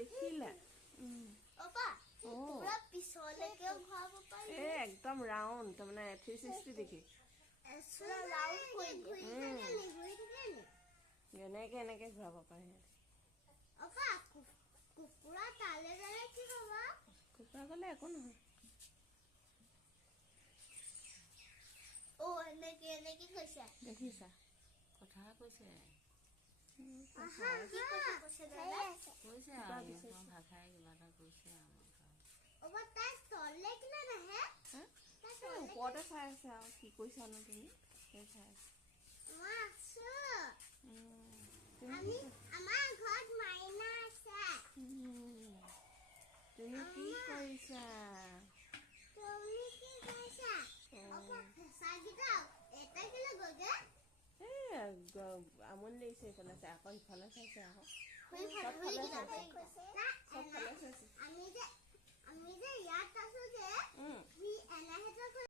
দেখিলা অপা পুৰা পিছলৈকেও ঘূৰাব পাৰি একদম ৰাউণ্ড তাৰমানে 360 ডিগ্ৰী পুৰা ৰাউণ্ড কৰি দিয়ে এনেকে এনেকে ঘূৰাব পাৰে অপা কুকুৰা তালে গ'লে কি হ'ব কুকুৰা গ'লে একো নহয় এনেকে এনেকে কৈছে দেখিছা কথা কৈছে কি কৈছে কৈছে আৰু ভাষাই কিবা এটা কৈছে অপা তাই তললে কিলা নাহে ওপৰতে চাই আছে আৰু কি কৈছানো তুমি সেই চাই আছে মই আছো আমাৰ ঘৰত মাইনা আছে তুমি কি কৰিছা তুমি কি কৰিছা অপা ফেঁচাকেইটা এটা কিলো গ'লগে আমনি লাগিছে এইফালে চাই আকৌ সিফালে চাইছে আকৌ শুই চবফালে কিনা চাইছে